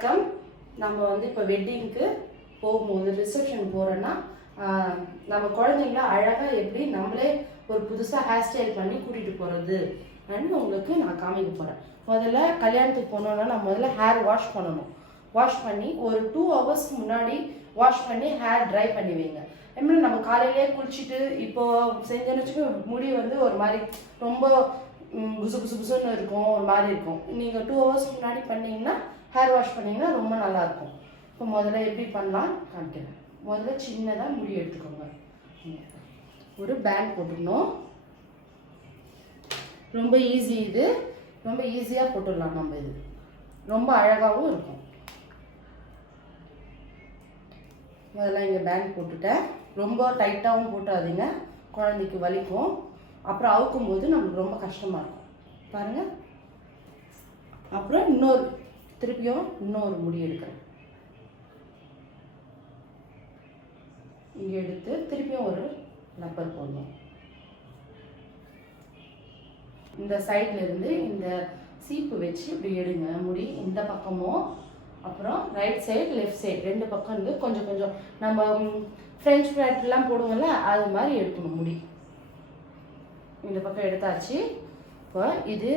வணக்கம். நம்ம வந்து இப்போ வெட்டிங்க்கு போகும்போது ரிசப்ஷன் போகிறோன்னா நம்ம குழந்தைங்கள அழகாக எப்படி நம்மளே ஒரு புதுசாக ஹேர் ஸ்டைல் பண்ணி கூட்டிகிட்டு போகிறது உங்களுக்கு நான் காமிக்க போகிறேன். முதல்ல கல்யாணத்துக்கு போனோன்னா நான் முதல்ல ஹேர் வாஷ் பண்ணணும். வாஷ் பண்ணி ஒரு 2 ஹவர்ஸ்க்கு முன்னாடி வாஷ் பண்ணி ஹேர் ட்ரை பண்ணி வைங்க. எப்படி நம்ம காலையிலேயே குளிச்சுட்டு இப்போது செஞ்சேன்னு வச்சுக்கோ முடி வந்து ஒரு மாதிரி ரொம்ப புசு புசு புசுன்னு இருக்கும், ஒரு மாதிரி இருக்கும். நீங்கள் 2 ஹவர்ஸ்க்கு முன்னாடி பண்ணிங்கன்னா ஹேர் வாஷ் பண்ணிங்கன்னா ரொம்ப நல்லாயிருக்கும். இப்போ முதல்ல எப்படி பண்ணலாம் காமிக்கிறேன். முதல்ல சின்னதாக முடி எடுத்துக்கோங்க. ஒரு பேண்ட் போட்டுக்கணும். ரொம்ப ஈஸி, இது ரொம்ப ஈஸியாக போட்டுடலாம். நம்ம இது ரொம்ப அழகாகவும் இருக்கும். முதல்ல இங்கே பேண்ட் போட்டுட்டேன். ரொம்ப டைட்டாகவும் போட்டாதீங்க, குழந்தைக்கு வலிக்கும். அப்புறம் அவுக்கும் போது நம்மளுக்கு ரொம்ப கஷ்டமாக இருக்கும் பாருங்கள். அப்புறம் திருப்பியும் இன்னொரு முடி எடுக்கிறேன். இங்கே எடுத்து திருப்பியும் ஒரு ரப்பர் போடணும். இந்த சைட்ல இருந்து இந்த சீப்பு வச்சு இப்படி எடுங்க முடி இந்த பக்கமும். அப்புறம் ரைட் சைடு லெஃப்ட் சைடு ரெண்டு பக்கம் இருந்து கொஞ்சம் கொஞ்சம் நம்ம ஃப்ரெஞ்ச் ஃப்ரைட்லாம் போடுவோம்ல அது மாதிரி எடுக்கணும் முடி. இந்த பக்கம் எடுத்தாச்சு. இப்போ இது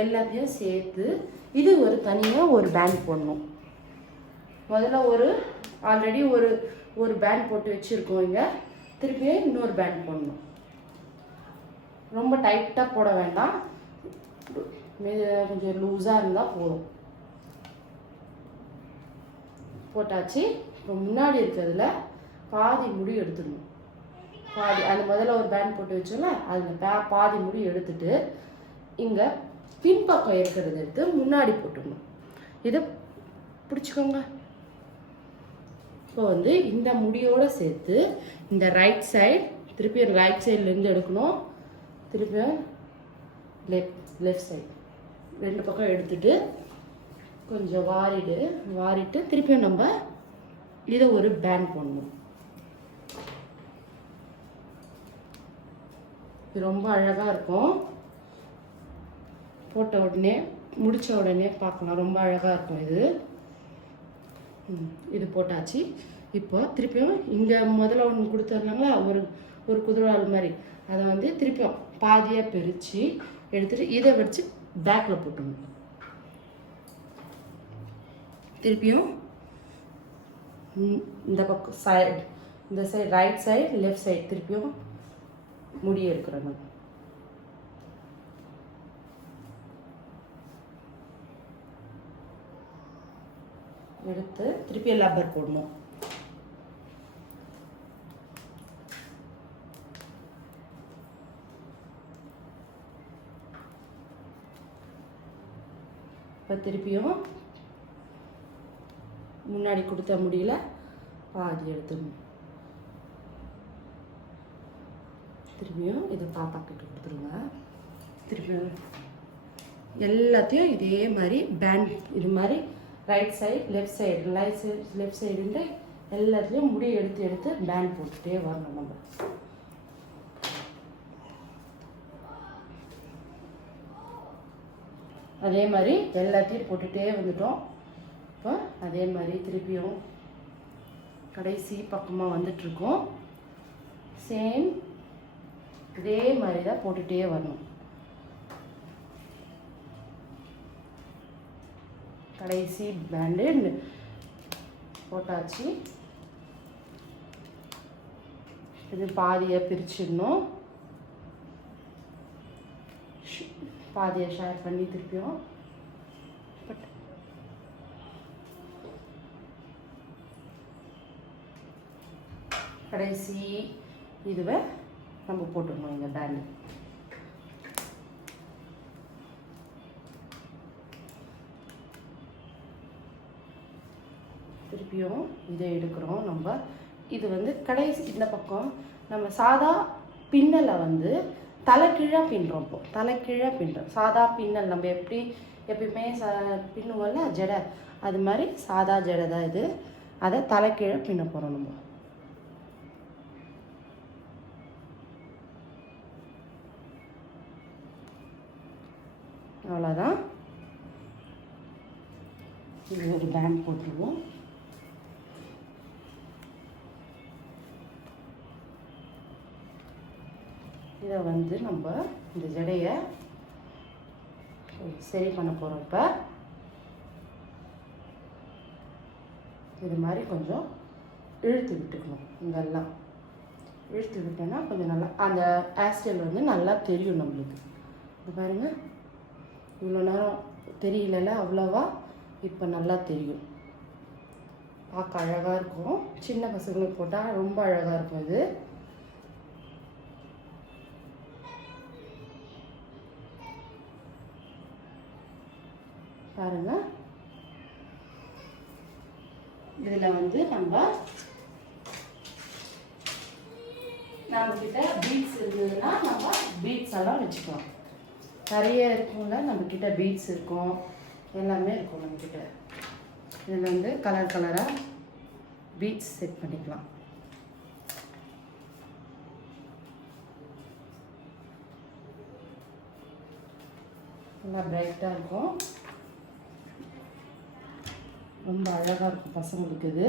எல்லாத்தையும் சேர்த்து இது ஒரு தனியாக ஒரு பேண்ட் போடணும். முதல்ல ஆல்ரெடி ஒரு பேண்ட் போட்டு வச்சுருக்கோம். இங்கே திருப்பியும் இன்னொரு பேண்ட் போடணும். ரொம்ப டைட்டாக போட வேண்டாம், கொஞ்சம் லூஸாக இருந்தால் போதும். போட்டாச்சு. இப்போ முன்னாடி இருக்கிறதுல பாதி முடி எடுத்துடணும். பாதி அந்த முதல்ல ஒரு பேண்ட் போட்டு வச்சோம்ல அதில் பாதி முடி எடுத்துட்டு இங்கே பின்பக்கம் இருக்கிறத எடுத்து முன்னாடி போட்டுடணும். இதை பிடிச்சிக்கோங்க. இப்போ வந்து இந்த முடியோடு சேர்த்து இந்த ரைட் சைடு திருப்பி ரைட் சைட்லேருந்து எடுக்கணும். திருப்பியும் லெஃப்ட் சைடு ரெண்டு பக்கம் எடுத்துட்டு கொஞ்சம் வாரிட்டு திருப்பியும் நம்ம இதை ஒரு பேண்ட் போடணும். இது ரொம்ப அழகாக இருக்கும். போட்ட உடனே முடித்த உடனே பார்க்கலாம், ரொம்ப அழகாக இருக்கும். இது போட்டாச்சு. இப்போ திருப்பியும் இங்கே முதல்ல ஒன்று கொடுத்துருந்தாங்களா ஒரு குதிரைவால் மாதிரி, அதை வந்து திருப்பியும் பாதியாக பிரித்து எடுத்துகிட்டு இதை வச்சு பேக்கில் போட்டுக்கணும். திருப்பியும் இந்த பக்கம் இந்த side right side left side திருப்பியும் முடி எடுக்கிறோம். எடுத்து திருப்பி லப்பர் போடணும். இப்போ திருப்பியும் முன்னாடி கொடுத்த முடியல பாதி எடுத்துடணும். திருப்பியும் இது பாப்பா கிட்ட கொடுத்துருங்க. திருப்பியும் எல்லாத்தையும் இதே மாதிரி பேண்ட் இது மாதிரி right side left side left சைடுன்ட்டு எல்லாத்துலேயும் முடி எடுத்து பேண்ட் போட்டுகிட்டே வரணும். நம்ம அதே மாதிரி எல்லாத்தையும் போட்டுகிட்டே வந்துட்டோம். இப்போ அதே மாதிரி திருப்பியும் கடைசி பக்கமாக வந்துட்டுருக்கோம். சேம் இதே மாதிரி தான் போட்டுகிட்டே வரணும். கடைசி பேண்டு போட்டாச்சு. இது பாதியை பிரிச்சிடணும். பாதியை ஷேர் பண்ணி திருப்பியும் கடைசி இதுவை நம்ம போட்டுடணும் இந்த பேண்டு. திருப்பியும் இதை எடுக்கிறோம். நம்ம இது வந்து கடைசி இந்த பக்கம் நம்ம சாதா பின்னலை வந்து தலைக்கீழாக பின்னுறோம். இப்போ தலைக்கீழாக பின்னுறோம். சாதா பின்னல் நம்ம எப்பயுமே பின்னுவோம்ல ஜடை, அது மாதிரி சாதா ஜடை தான் இது. அதை தலைக்கீழாக பின்ன போகிறோம் நம்ம. அவ்வளோதான். இது ஒரு பேண்ட் போட்டுருவோம். இதை வந்து நம்ம இந்த ஜடையை சரி பண்ண போகிறப்ப இது மாதிரி கொஞ்சம் இழுத்து விட்டுக்கணும். இங்கெல்லாம் இழுத்து விட்டோன்னா கொஞ்சம் நல்லா அந்த ஹேர்ஸ்டைல் வந்து நல்லா தெரியும் நம்மளுக்கு. இது பாருங்கள், இவ்வளோ நேரம் தெரியல அவ்வளோவா, இப்போ நல்லா தெரியும். பார்க்க அழகாக இருக்கும். சின்ன பசங்களுக்கு போட்டால் ரொம்ப அழகாக இருக்கும். இது பாருங்கள். இதில் வந்து நம்மக்கிட்ட பீட்ஸ் இருந்ததுன்னா நம்ம பீட்ஸ் எல்லாம் வச்சுக்கலாம். நிறைய இருக்கும்ல நம்மக்கிட்ட பீட்ஸ் இருக்கும், எல்லாமே இருக்கும் நம்மக்கிட்ட. இதில் வந்து கலர் கலராக பீட்ஸ் செட் பண்ணிக்கலாம். நல்லா பிரைட்டாக இருக்கும், ரொம்ப அழகாக இருக்கும் பசங்களுக்கு. இது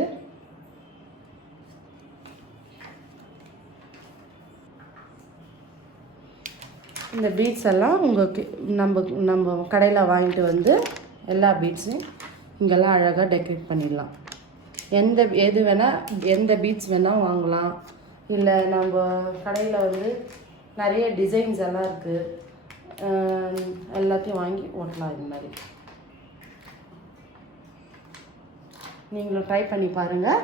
இந்த பீட்ஸ் எல்லாம் உங்களுக்கு நம்ம கடையில் வாங்கிட்டு வந்து எல்லா பீட்ஸையும் இங்கெல்லாம் அழகாக டெக்கரேட் பண்ணிடலாம். எது வேணால் எந்த பீட்ஸ் வேணால் வாங்கலாம். இல்லை நம்ம கடையில் வந்து நிறைய டிசைன்ஸ் எல்லாம் இருக்குது, எல்லாத்தையும் வாங்கி ஓட்டலாம். இது மாதிரி நீங்களும் ட்ரை பண்ணி பாருங்கள்.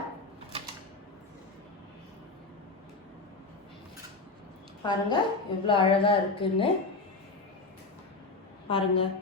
பாருங்கள் எவ்வளோ அழகாக இருக்குன்னு பாருங்கள்.